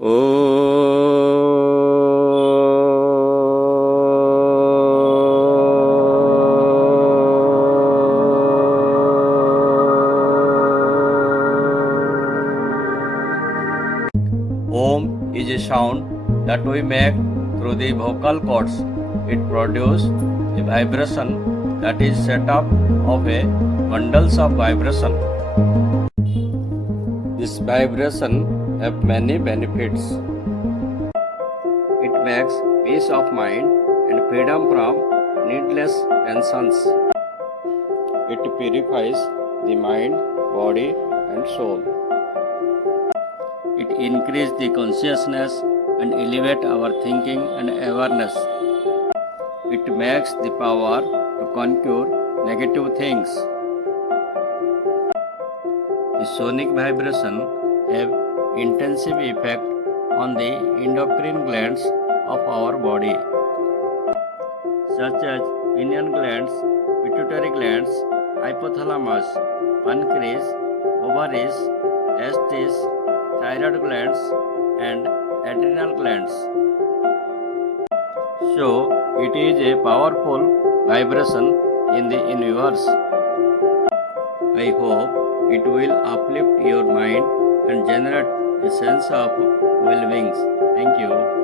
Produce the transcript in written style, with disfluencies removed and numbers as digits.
Om is a sound that we make through the vocal cords. It produces a vibration that is set up of a bundles of vibration. This vibration have many benefits. It makes peace of mind and freedom from needless tensions. It purifies the mind, body and soul. It increases the consciousness and elevates our thinking and awareness. It makes the power to conquer negative things. The sonic vibration have intensive effect on the endocrine glands of our body, such as pineal glands, pituitary glands, hypothalamus, pancreas, ovaries, testes, thyroid glands, and adrenal glands. So, it is a powerful vibration in the universe. I hope it will uplift your mind and generate a sense of well-being. Thank you.